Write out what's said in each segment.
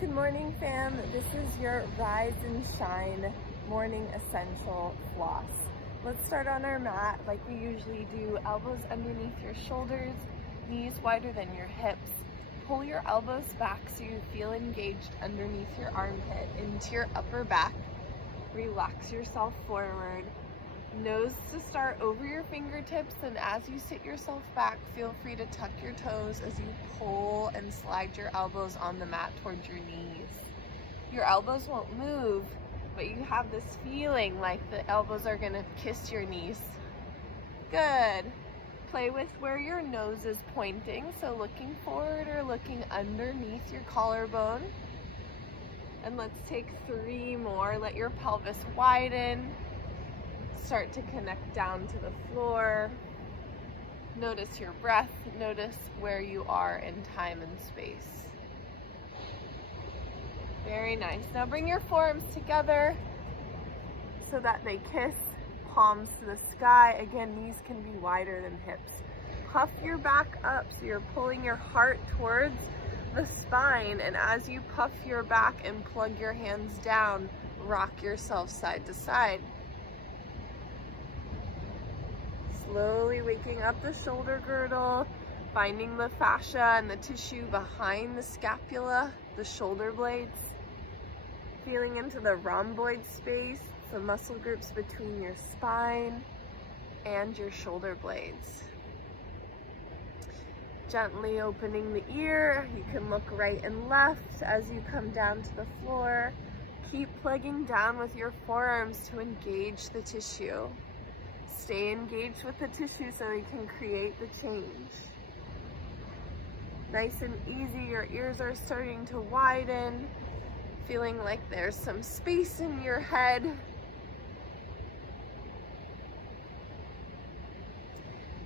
Good morning, fam. This is your Rise and Shine morning essential floss. Let's start on our mat like we usually do. Elbows underneath your shoulders, knees wider than your hips. Pull your elbows back so you feel engaged underneath your armpit into your upper back. Relax yourself forward. Nose to start over your fingertips, and as you sit yourself back, feel free to tuck your toes as you pull and slide your elbows on the mat towards your knees. Your elbows won't move, but you have this feeling like the elbows are gonna kiss your knees. Good. Play with where your nose is pointing, so looking forward or looking underneath your collarbone. And let's take 3 more. Let your pelvis widen. Start to connect down to the floor. Notice your breath. Notice where you are in time and space. Very nice. Now bring your forearms together so that they kiss, palms to the sky. Again, knees can be wider than hips. Puff your back up so you're pulling your heart towards the spine, and as you puff your back and plug your hands down, rock yourself side to side. Slowly waking up the shoulder girdle, finding the fascia and the tissue behind the scapula, the shoulder blades. Feeling into the rhomboid space, the muscle groups between your spine and your shoulder blades. Gently opening the ear. You can look right and left as you come down to the floor. Keep plugging down with your forearms to engage the tissue. Stay engaged with the tissue so we can create the change. Nice and easy, your ears are starting to widen, feeling like there's some space in your head.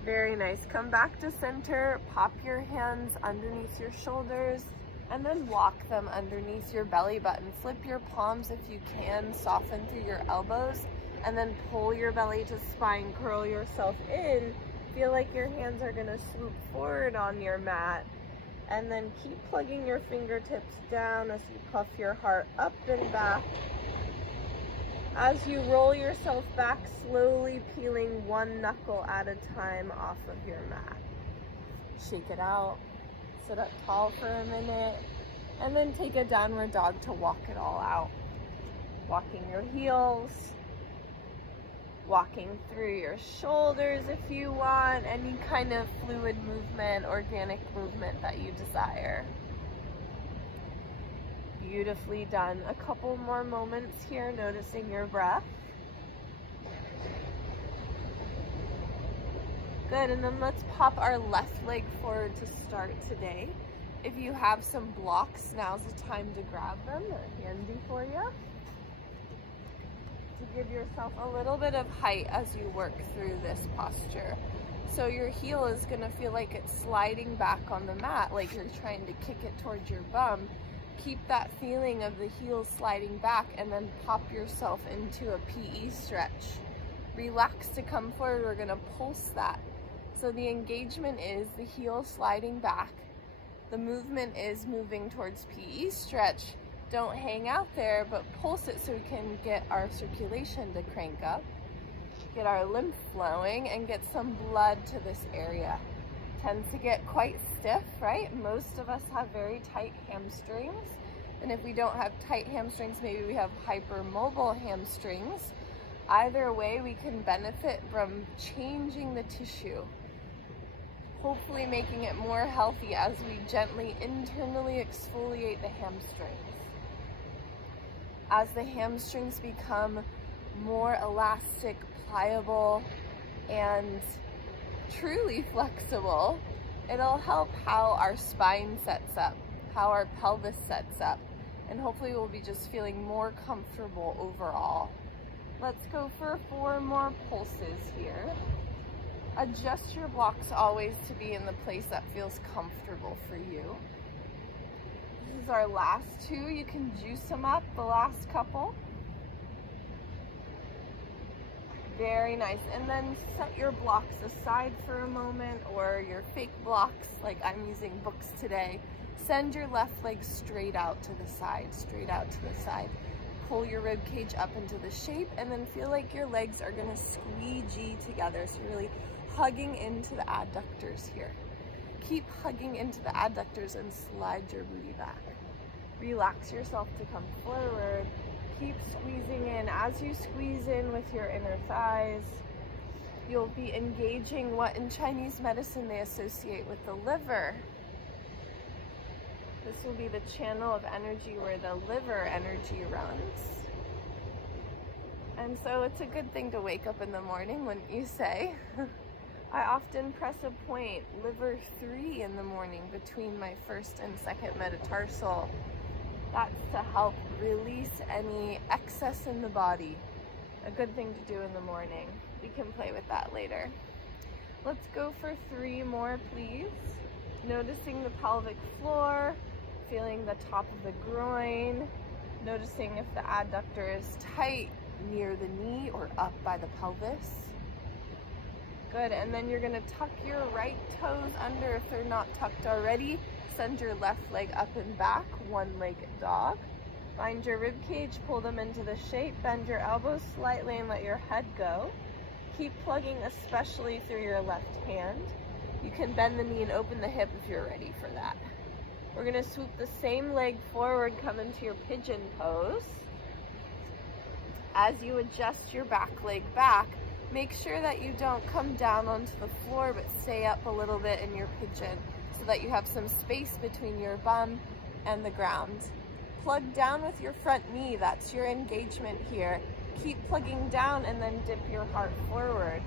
Very nice. Come back to center, pop your hands underneath your shoulders, and then walk them underneath your belly button. Flip your palms if you can, soften through your elbows, and then pull your belly to spine, curl yourself in. Feel like your hands are gonna swoop forward on your mat, and then keep plugging your fingertips down as you puff your heart up and back. As you roll yourself back, slowly peeling 1 knuckle at a time off of your mat. Shake it out, sit up tall for a minute, and then take a downward dog to walk it all out. Walking your heels, walking through your shoulders if you want, any kind of fluid movement, organic movement that you desire. Beautifully done. A couple more moments here, noticing your breath. Good, and then let's pop our left leg forward to start today. If you have some blocks, now's the time to grab them. They're handy for you. To give yourself a little bit of height as you work through this posture. So your heel is gonna feel like it's sliding back on the mat, like you're trying to kick it towards your bum. Keep that feeling of the heel sliding back, and then pop yourself into a PE stretch. Relax to come forward. We're gonna pulse that. So the engagement is the heel sliding back. The movement is moving towards PE stretch. Don't hang out there, but pulse it so we can get our circulation to crank up, get our lymph flowing, and get some blood to this area. Tends to get quite stiff, right? Most of us have very tight hamstrings. And if we don't have tight hamstrings, maybe we have hypermobile hamstrings. Either way, we can benefit from changing the tissue, hopefully making it more healthy as we gently internally exfoliate the hamstrings. As the hamstrings become more elastic, pliable, and truly flexible, it'll help how our spine sets up, how our pelvis sets up, and hopefully we'll be just feeling more comfortable overall. Let's go for 4 more pulses here. Adjust your blocks always to be in the place that feels comfortable for you. This is our last 2. You can juice them up, the last couple. Very nice. And then set your blocks aside for a moment, or your fake blocks, like I'm using books today, Send your left leg straight out to the side, straight out to the side. Pull your rib cage up into the shape, and then feel like your legs are gonna squeegee together. So you're really hugging into the adductors here. Keep hugging into the adductors and slide your booty back. Relax yourself to come forward. Keep squeezing in. As you squeeze in with your inner thighs, you'll be engaging what in Chinese medicine they associate with the liver. This will be the channel of energy where the liver energy runs. And so it's a good thing to wake up in the morning, wouldn't you say? I often press a point, liver 3 in the morning between my first and second metatarsal. That's to help release any excess in the body. A good thing to do in the morning. We can play with that later. Let's go for 3 more, please. Noticing the pelvic floor, feeling the top of the groin, noticing if the adductor is tight near the knee or up by the pelvis. Good, and then you're gonna tuck your right toes under if they're not tucked already. Send your left leg up and back, one-legged dog. Find your rib cage, pull them into the shape, bend your elbows slightly and let your head go. Keep plugging, especially through your left hand. You can bend the knee and open the hip if you're ready for that. We're gonna swoop the same leg forward, come into your pigeon pose. As you adjust your back leg back, make sure that you don't come down onto the floor, but stay up a little bit in your pigeon so that you have some space between your bum and the ground. Plug down with your front knee, that's your engagement here. Keep plugging down and then dip your heart forward.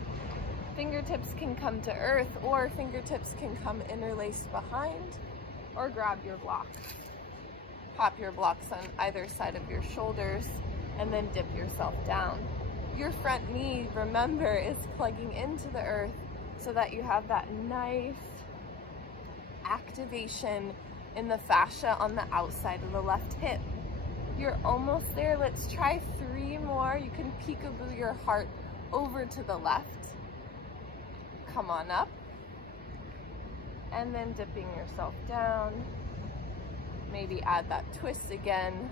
Fingertips can come to earth, or fingertips can come interlaced behind, or grab your blocks. Pop your blocks on either side of your shoulders and then dip yourself down. Your front knee, remember, is plugging into the earth so that you have that nice activation in the fascia on the outside of the left hip. You're almost there. Let's try 3 more. You can peekaboo your heart over to the left. Come on up. And then dipping yourself down. Maybe add that twist again.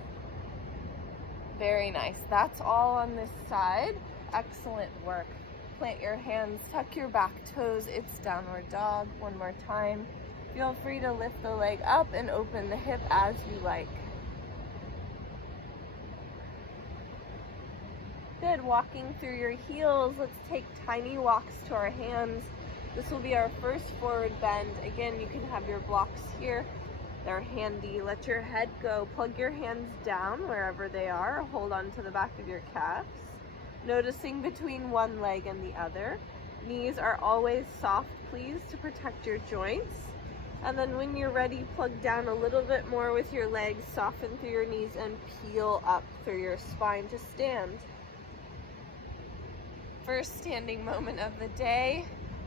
Very nice. That's all on this side. Excellent work. Plant your hands, tuck your back toes. It's downward dog. One more time. Feel free to lift the leg up and open the hip as you like. Good. Walking through your heels. Let's take tiny walks to our hands. This will be our first forward bend. Again, you can have your blocks here. They're handy. Let your head go. Plug your hands down wherever they are. Hold on to the back of your calves. Noticing between one leg and the other. Knees are always soft, please, to protect your joints. And then when you're ready, plug down a little bit more with your legs. Soften through your knees and peel up through your spine to stand. First standing moment of the day.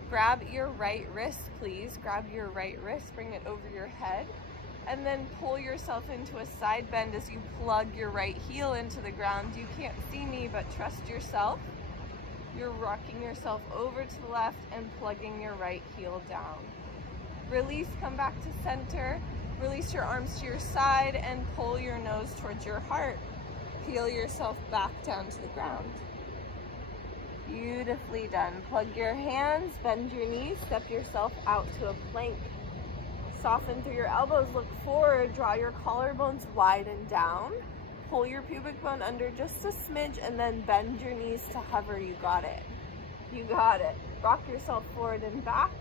Grab your right wrist, please. Grab your right wrist, bring it over your head, and then pull yourself into a side bend as you plug your right heel into the ground. You can't see me, but trust yourself. You're rocking yourself over to the left and plugging your right heel down. Release, come back to center. Release your arms to your side and pull your nose towards your heart. Peel yourself back down to the ground. Beautifully done. Plug your hands, bend your knees, step yourself out to a plank. Soften through your elbows, look forward, draw your collarbones wide and down. Pull your pubic bone under just a smidge and then bend your knees to hover. You got it. You got it. Rock yourself forward and back.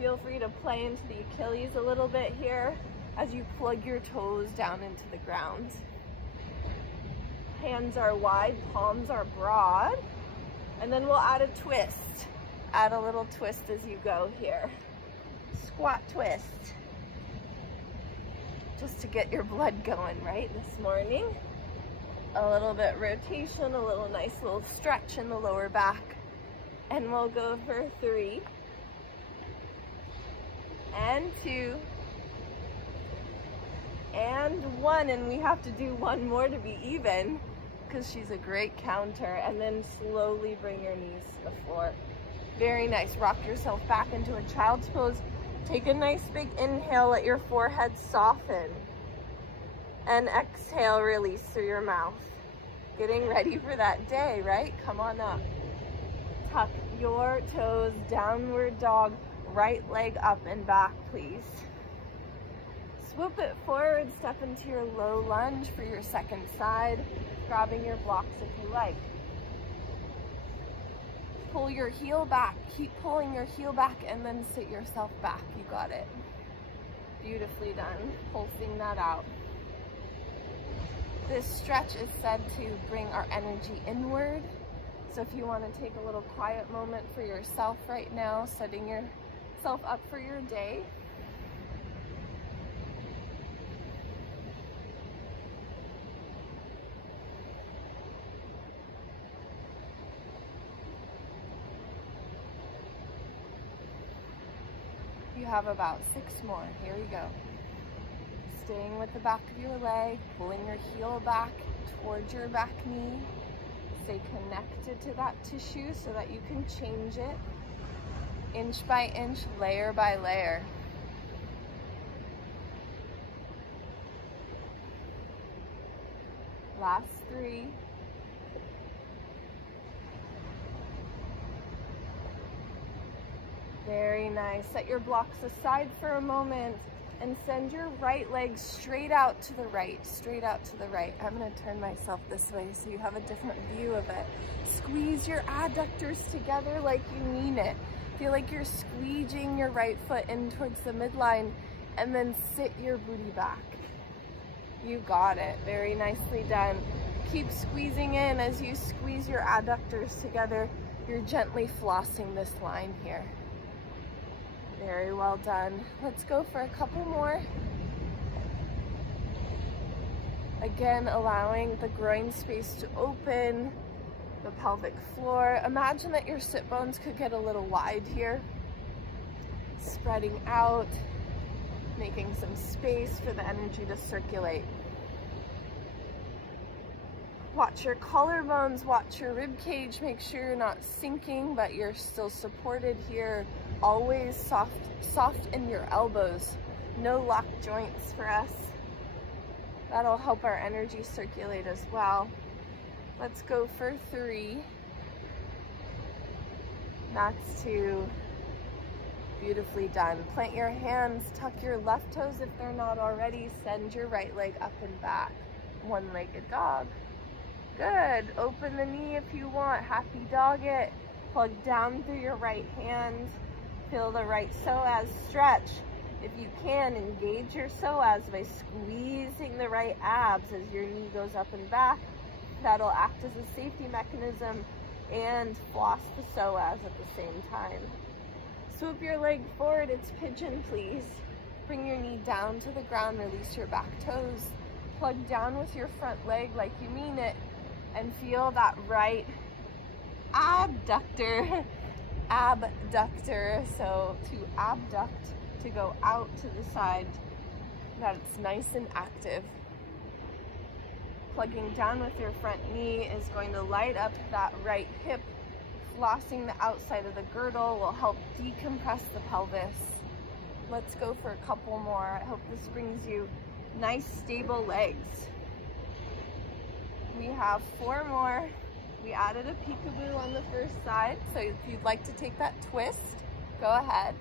Feel free to play into the Achilles a little bit here as you plug your toes down into the ground. Hands are wide, palms are broad. And then we'll add a twist. Add a little twist as you go here. Squat twist. Just to get your blood going, right, this morning. A little bit rotation, a little nice little stretch in the lower back. And we'll go for 3. And 2. And 1. And we have to do 1 more to be even, because she's a great counter. And then slowly bring your knees to the floor. Very nice. Rock yourself back into a child's pose. Take a nice big inhale, let your forehead soften. And exhale, release through your mouth. Getting ready for that day, right? Come on up. Tuck your toes, downward dog, right leg up and back, please. Swoop it forward, step into your low lunge for your second side, grabbing your blocks if you like. Pull your heel back, keep pulling your heel back, and then sit yourself back. You got it. Beautifully done. Pulsing that out. This stretch is said to bring our energy inward. So if you want to take a little quiet moment for yourself right now, setting yourself up for your day. You have about 6 more. Here we go. Staying with the back of your leg, pulling your heel back towards your back knee. Stay connected to that tissue so that you can change it inch by inch, layer by layer. Last 3. Very nice. Set your blocks aside for a moment and send your right leg straight out to the right, straight out to the right. I'm going to turn myself this way so you have a different view of it. Squeeze your adductors together like you mean it. Feel like you're squeezing your right foot in towards the midline, and then sit your booty back. You got it. Very nicely done. Keep squeezing in. As you squeeze your adductors together, you're gently flossing this line here. Very well done. Let's go for a couple more. Again, allowing the groin space to open, the pelvic floor. Imagine that your sit bones could get a little wide here. Spreading out, making some space for the energy to circulate. Watch your collarbones, watch your rib cage. Make sure you're not sinking, but you're still supported here. Always soft in your elbows. No locked joints for us. That'll help our energy circulate as well. Let's go for 3. That's 2. Beautifully done. Plant your hands, tuck your left toes if they're not already. Send your right leg up and back. One-legged dog. Good. Open the knee if you want. Happy dog it. Plug down through your right hand. Feel the right psoas stretch. If you can, engage your psoas by squeezing the right abs as your knee goes up and back. That'll act as a safety mechanism and floss the psoas at the same time. Swoop your leg forward. It's pigeon, please. Bring your knee down to the ground. Release your back toes. Plug down with your front leg like you mean it. And feel that right abductor. Abductor. So to abduct, to go out to the side, that it's nice and active. Plugging down with your front knee is going to light up that right hip. Flossing the outside of the girdle will help decompress the pelvis. Let's go for a couple more. I hope this brings you nice stable legs. We have 4 more. We added a peekaboo on the first side, so if you'd like to take that twist, go ahead.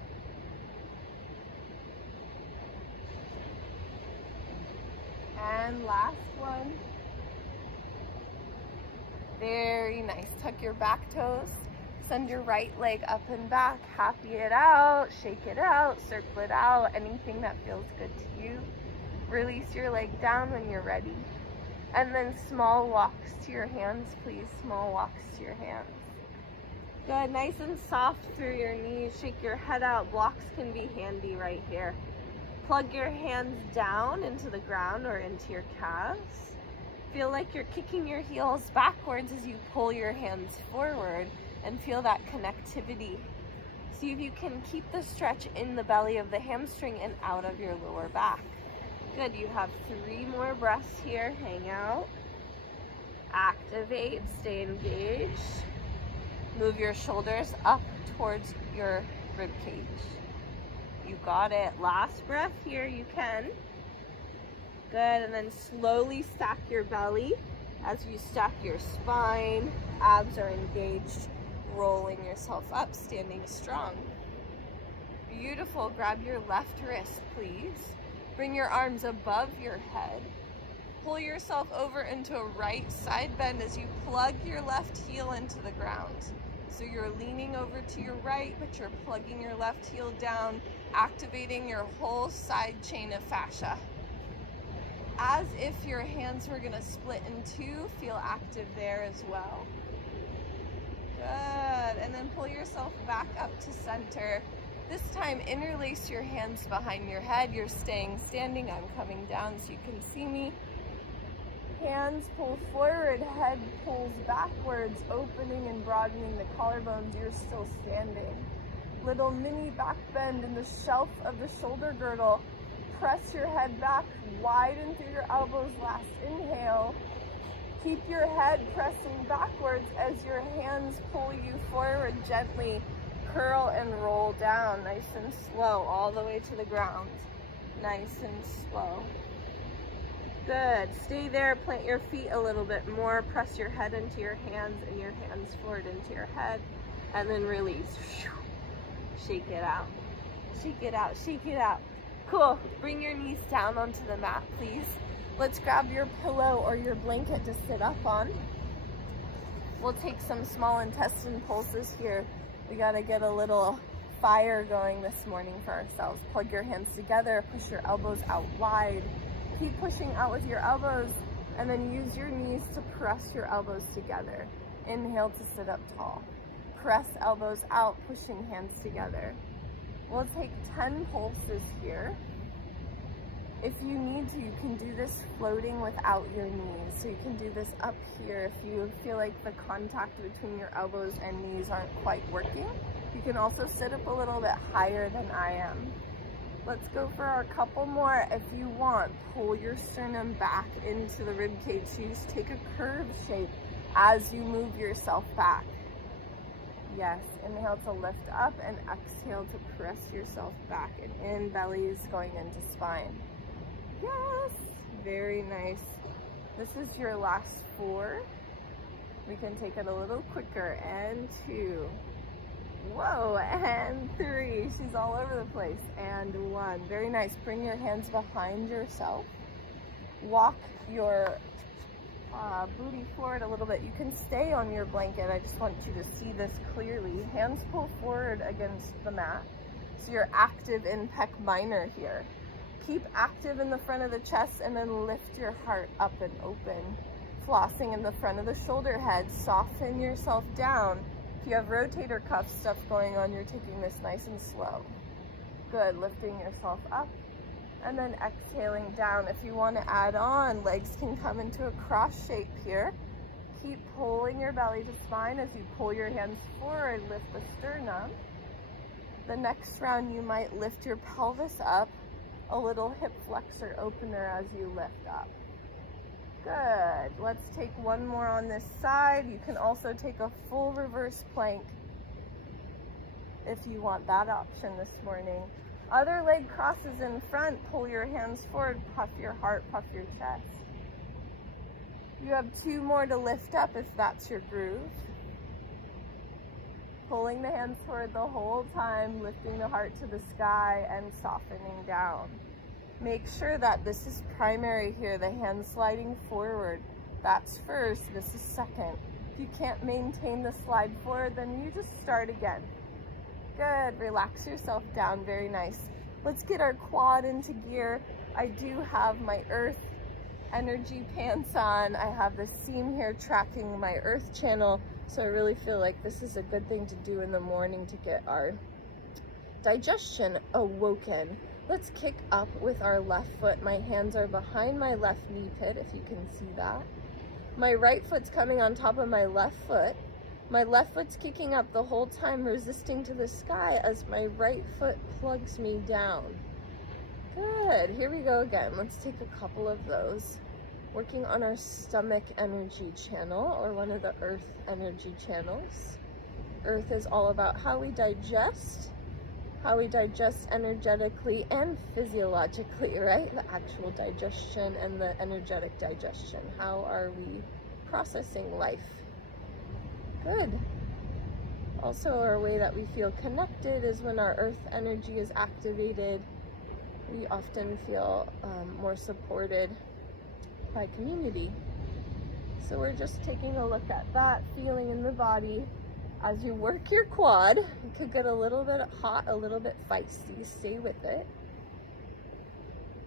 And last one. Very nice. Tuck your back toes. Send your right leg up and back. Happy it out. Shake it out. Circle it out. Anything that feels good to you. Release your leg down when you're ready. And then small walks to your hands, please. Small walks to your hands. Good. Nice and soft through your knees. Shake your head out. Blocks can be handy right here. Plug your hands down into the ground or into your calves. Feel like you're kicking your heels backwards as you pull your hands forward, and feel that connectivity. See if you can keep the stretch in the belly of the hamstring and out of your lower back. Good. You have 3 more breaths here. Hang out. Activate. Stay engaged. Move your shoulders up towards your rib cage. You got it. Last breath here, you can. Good, and then slowly stack your belly. As you stack your spine, abs are engaged, rolling yourself up, standing strong. Beautiful. Grab your left wrist, please. Bring your arms above your head. Pull yourself over into a right side bend as you plug your left heel into the ground. So you're leaning over to your right, but you're plugging your left heel down, activating your whole side chain of fascia. As if your hands were gonna split in two, feel active there as well. Good, and then pull yourself back up to center. This time, interlace your hands behind your head. You're staying standing. I'm coming down so you can see me. Hands pull forward, head pulls backwards, opening and broadening the collarbones. You're still standing. Little mini back bend in the shelf of the shoulder girdle. Press your head back, widen through your elbows. Last inhale. Keep your head pressing backwards as your hands pull you forward gently. Curl and roll down, nice and slow, all the way to the ground. Nice and slow. Good. Stay there, plant your feet a little bit more. Press your head into your hands and your hands forward into your head. And then release. Shake it out. Shake it out, shake it out. Cool. Bring your knees down onto the mat, please. Let's grab your pillow or your blanket to sit up on. We'll take some small intestine pulses here. We gotta get a little fire going this morning for ourselves. Plug your hands together, push your elbows out wide. Keep pushing out with your elbows, and then use your knees to press your elbows together. Inhale to sit up tall. Press elbows out, pushing hands together. We'll take 10 pulses here. If you need to, you can do this floating without your knees. So you can do this up here if you feel like the contact between your elbows and knees aren't quite working. You can also sit up a little bit higher than I am. Let's go for a couple more. If you want, pull your sternum back into the rib cage. Choose, take a curved shape as you move yourself back. Yes, inhale to lift up and exhale to press yourself back. And in, belly is going into spine. Yes, very nice. This is your last 4. We can take it a little quicker. And 2. Whoa, and 3. She's all over the place. And 1. Very nice. Bring your hands behind yourself. Walk your booty forward a little bit. You can stay on your blanket. I just want you to see this clearly. Hands pull forward against the mat. So you're active in pec minor here. Keep active in the front of the chest and then lift your heart up and open. Flossing in the front of the shoulder head. Soften yourself down. If you have rotator cuff stuff going on, you're taking this nice and slow. Good. Lifting yourself up and then exhaling down. If you want to add on, legs can come into a cross shape here. Keep pulling your belly to spine as you pull your hands forward. Lift the sternum. The next round, you might lift your pelvis up. A little hip flexor opener as you lift up. Good. Let's take one more on this side. You can also take a full reverse plank if you want that option this morning. Other leg crosses in front. Pull your hands forward. Puff your heart, puff your chest. You have 2 more to lift up if that's your groove. Pulling the hands forward the whole time, lifting the heart to the sky and softening down. Make sure that this is primary here, the hands sliding forward. That's first, this is second. If you can't maintain the slide forward, then you just start again. Good, relax yourself down, very nice. Let's get our quad into gear. I do have my earth energy pants on. I have the seam here tracking my earth channel. So I really feel like this is a good thing to do in the morning to get our digestion awoken. Let's kick up with our left foot. My hands are behind my left knee pit, if you can see that. My right foot's coming on top of my left foot. My left foot's kicking up the whole time, resisting to the sky as my right foot plugs me down. Good, here we go again. Let's take a couple of those. Working on our stomach energy channel, or one of the earth energy channels. Earth is all about how we digest how we digest energetically and physiologically, right? The actual digestion and the energetic digestion. How are we processing life? Good. Also, our way that we feel connected is when our earth energy is activated. We often feel more supported by community. So we're just taking a look at that feeling in the body. As you work your quad, it could get a little bit hot, a little bit feisty. Stay with it.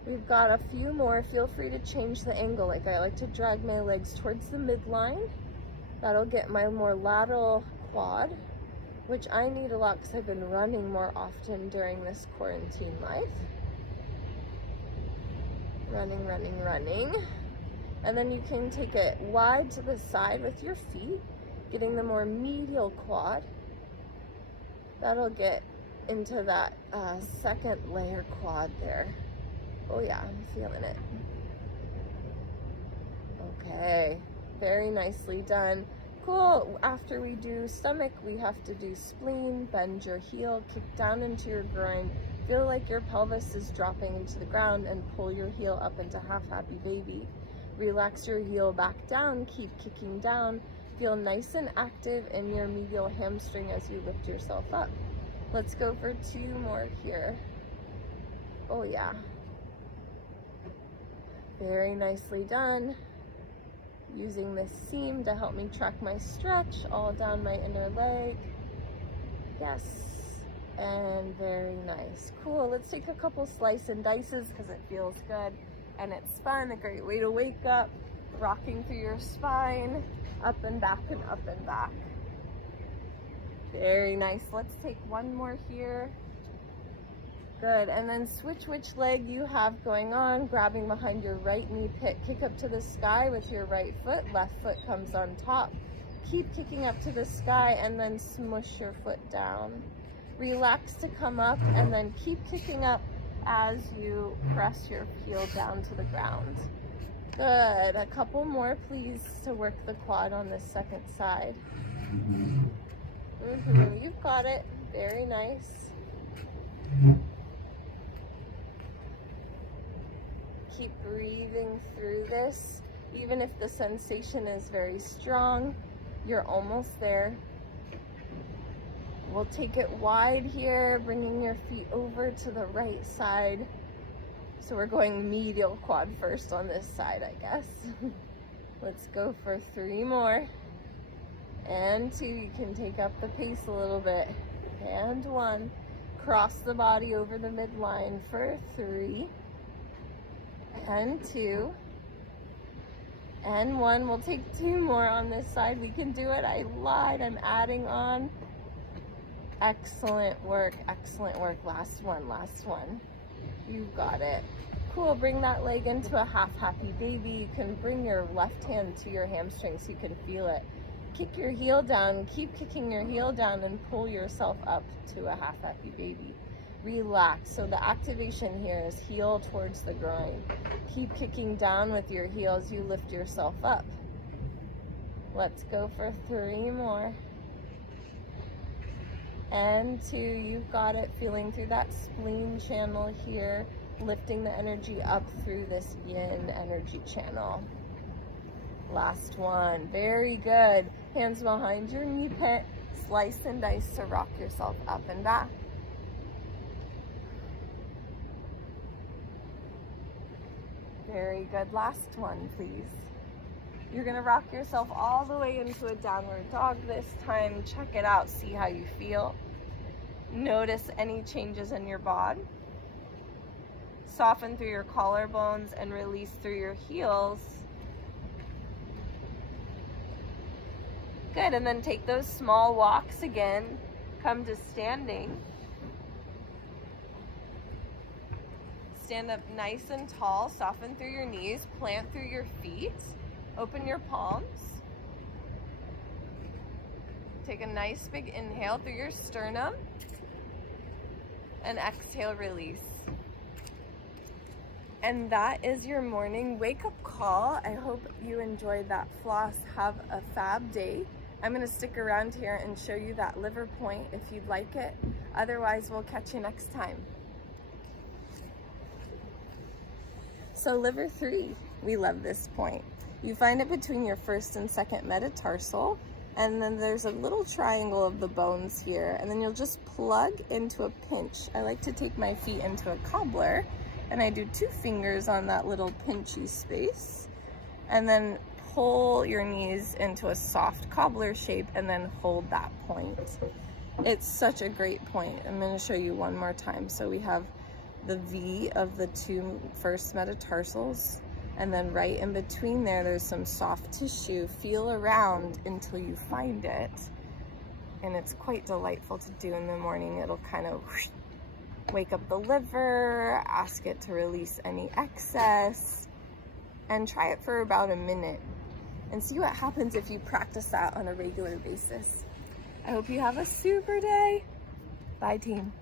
We've got a few more. Feel free to change the angle. Like I like to drag my legs towards the midline. That'll get my more lateral quad, which I need a lot because I've been running more often during this quarantine life. Running, running, running. And then you can take it wide to the side with your feet, getting the more medial quad. That'll get into that second layer quad there. Oh yeah, I'm feeling it. Okay, very nicely done. Cool. After we do stomach, we have to do spleen. Bend your heel, kick down into your groin. Feel like your pelvis is dropping into the ground and pull your heel up into half happy baby. Relax your heel back down, keep kicking down. Feel nice and active in your medial hamstring as you lift yourself up. Let's go for 2 more here. Oh yeah. Very nicely done. Using this seam to help me track my stretch all down my inner leg. Yes. And very nice. Cool. Let's take a couple slice and dices because it feels good and it's fun. A great way to wake up. Rocking through your spine. Up and back and up and back. Very nice. Let's take one more here. Good. And then switch which leg you have going on. Grabbing behind your right knee pit. Kick up to the sky with your right foot. Left foot comes on top. Keep kicking up to the sky and then smush your foot down. Relax to come up and then keep kicking up as you press your heel down to the ground. Good. A couple more, please, to work the quad on this second side. You've got it. Very nice. Keep breathing through this. Even if the sensation is very strong, you're almost there. We'll take it wide here, bringing your feet over to the right side. So we're going medial quad first on this side, I guess. Let's go for 3 more. And 2, you can take up the pace a little bit. And 1, cross the body over the midline for 3. And 2. And 1, we'll take 2 more on this side. We can do it. I lied, I'm adding on. Excellent work, excellent work. Last one. You've got it. Cool, bring that leg into a half happy baby. You can bring your left hand to your hamstring so you can feel it. Kick your heel down, keep kicking your heel down and pull yourself up to a half happy baby. Relax, so the activation here is heel towards the groin. Keep kicking down with your heel as you lift yourself up. Let's go for 3 more. And 2, you've got it, feeling through that spleen channel here, lifting the energy up through this yin energy channel. Last one, very good. Hands behind your knee pit, slice and dice to rock yourself up and back. Very good, last one please. You're gonna rock yourself all the way into a downward dog this time. Check it out, see how you feel. Notice any changes in your bod. Soften through your collarbones and release through your heels. Good, and then take those small walks again. Come to standing. Stand up nice and tall, soften through your knees, plant through your feet. Open your palms. Take a nice big inhale through your sternum and exhale, release. And that is your morning wake-up call. I hope you enjoyed that floss. Have a fab day. I'm gonna stick around here and show you that liver point if you'd like it. Otherwise, we'll catch you next time. So liver 3, we love this point. You find it between your first and second metatarsal, and then there's a little triangle of the bones here, and then you'll just plug into a pinch. I like to take my feet into a cobbler, and I do 2 fingers on that little pinchy space, and then pull your knees into a soft cobbler shape, and then hold that point. It's such a great point. I'm going to show you one more time. So we have the V of the 2 first metatarsals, and then right in between there's some soft tissue. Feel around until you find it, and it's quite delightful to do in the morning. It'll kind of wake up the liver, ask it to release any excess, and try it for about a minute and see what happens if you practice that on a regular basis. I hope you have a super day. Bye, team.